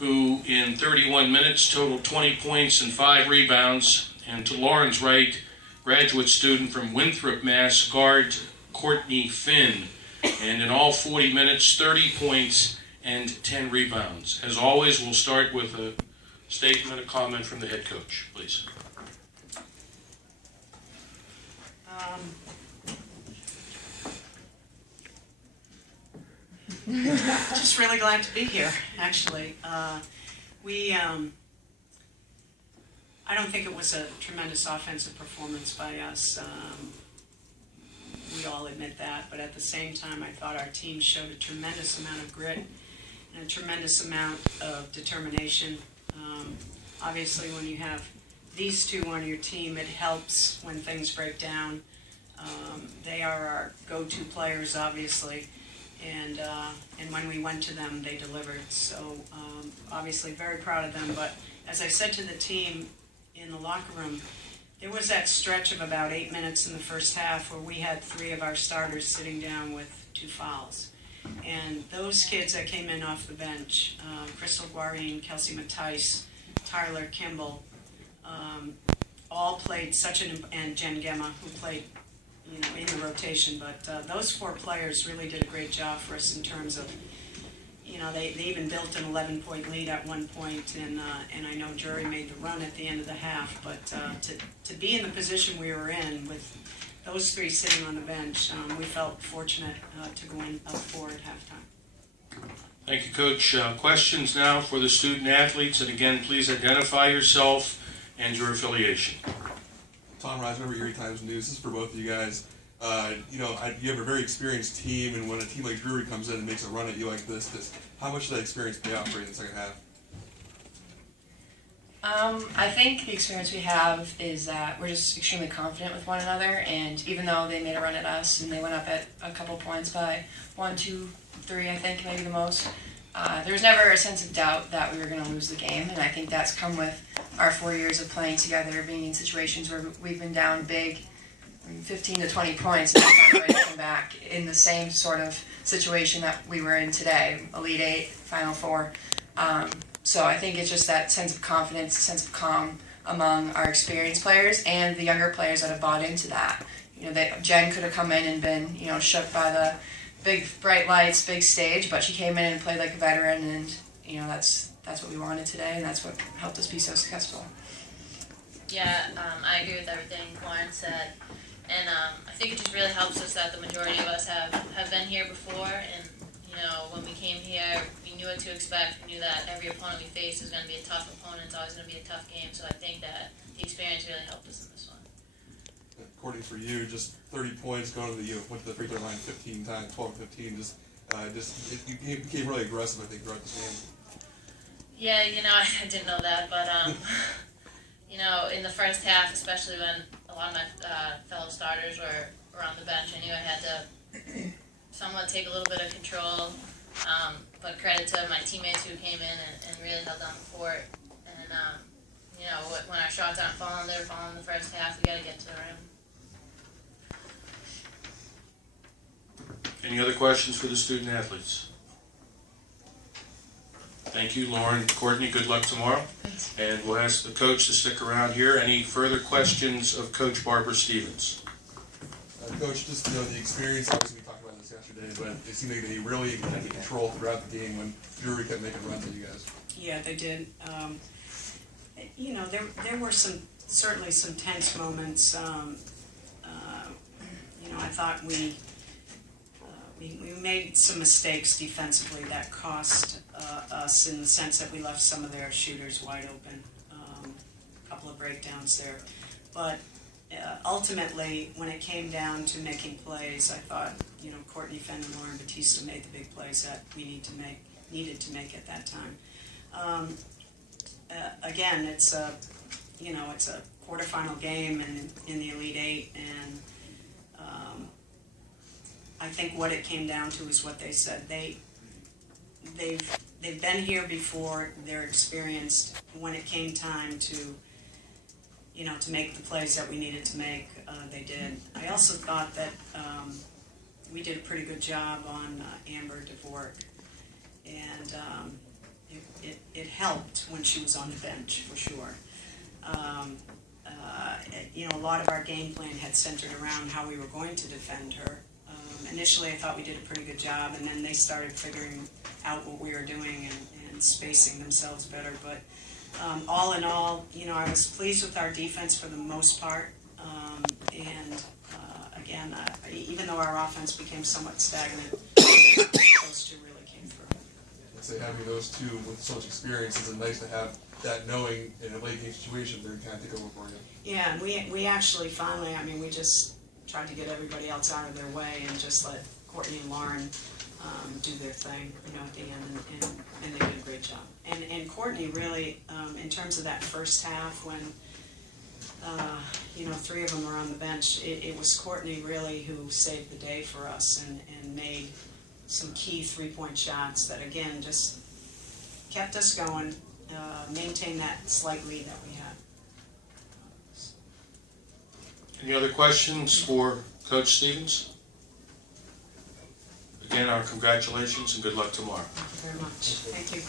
who in 31 minutes totaled 20 points and 5 rebounds. And to Lauren's right, graduate student from Winthrop, Mass, guard Courtney Finn. And in all 40 minutes, 30 points and 10 rebounds. As always, we'll start with a statement, a comment from the head coach, please. Just really glad to be here, actually. I don't think it was a tremendous offensive performance by us. We all admit that, but at the same time, I thought our team showed a tremendous amount of grit and a tremendous amount of determination. Obviously, when you have these two on your team, it helps when things break down. They are our go-to players, obviously, and when we went to them, they delivered. So obviously, very proud of them. But as I said to the team in the locker room, there was that stretch of about 8 minutes in the first half where we had 3 of our starters sitting down with 2 fouls. And those kids that came in off the bench, Crystal Guarine, Kelsey Mattice, Tyler Kimball, all played and Jen Gemma, who played, in the rotation. But those 4 players really did a great job for us in terms of, they even built an 11-point lead at one point, and I know Drury made the run at the end of the half. But to be in the position we were in with those 3 sitting on the bench, we felt fortunate to go in up 4 at halftime. Thank you, Coach. Questions now for the student athletes, and again, please identify yourself and your affiliation. Tom Reisman, Erie Times News. This is for both of you guys. You have a very experienced team, and when a team like Drury comes in and makes a run at you like this, how much does that experience pay off for you in the second half? I think the experience we have is that we're just extremely confident with one another, and even though they made a run at us and they went up at a couple points by 1, 2, 3, I think maybe the most, there was never a sense of doubt that we were going to lose the game, and I think that's come with our 4 years of playing together, being in situations where we've been down big, 15 to 20 points, and we finally come back in the same sort of situation that we were in today, Elite 8, Final 4. So I think it's just that sense of confidence, sense of calm among our experienced players and the younger players that have bought into that. Jen could have come in and been, shook by the big bright lights, big stage, but she came in and played like a veteran, and that's what we wanted today, and that's what helped us be so successful. Yeah, I agree with everything Lauren said, and I think it just really helps us that the majority of us have been here before, and when we came here, we knew what to expect. We knew that every opponent we face is going to be a tough opponent. It's always going to be a tough game. So I think that the experience really helped us in this one. Courtney, for you, just 30 points going to went to the free throw line 15 times, 12-15. You became really aggressive, I think, throughout this game. Yeah, I didn't know that, but in the first half, especially when a lot of my fellow starters were on the bench, I knew I had to somewhat take a little bit of control, but credit to my teammates who came in and really held down the court. And, when our shots aren't falling, they're falling in the first half, we got to get to the rim. Any other questions for the student athletes? Thank you, Lauren. Courtney, good luck tomorrow. Thanks. And we'll ask the coach to stick around here. Any further questions of Coach Barbara Stevens? Coach, just the experience, obviously we talked about this yesterday, but it seemed like they really kept control throughout the game when Drury kept making runs at you guys. Yeah, they did. There were certainly some tense moments. I thought we made some mistakes defensively that cost us in the sense that we left some of their shooters wide open. A couple of breakdowns there, but ultimately, when it came down to making plays, I thought Courtney Finn and Lauren Battista made the big plays that we needed to make at that time. Again, it's a quarterfinal game in the Elite 8, and I think what it came down to is what they said. They've been here before. They're experienced. When it came time to make the plays that we needed to make, they did. I also thought that we did a pretty good job on Amber Dvorak, and it helped when she was on the bench, for sure. You know, a lot of our game plan had centered around how we were going to defend her. Initially, I thought we did a pretty good job, and then they started figuring out what we were doing and spacing themselves better. But all in all, you know, I was pleased with our defense for the most part. Again, even though our offense became somewhat stagnant, those two really came through. I'd say having those two with so much experience is nice to have that knowing in a late game situation they're kind of take over for you. Yeah, and we actually finally, I mean, we just tried to get everybody else out of their way and just let Courtney and Lauren do their thing, you know, at the end, and they did a great job. And Courtney really, in terms of that first half when, you know, 3 of them were on the bench, it was Courtney really who saved the day for us and made some key 3-point shots that, again, just kept us going, maintained that slight lead that we had. Any other questions for Coach Stevens? Again, our congratulations and good luck tomorrow. Thank you very much. Thank you.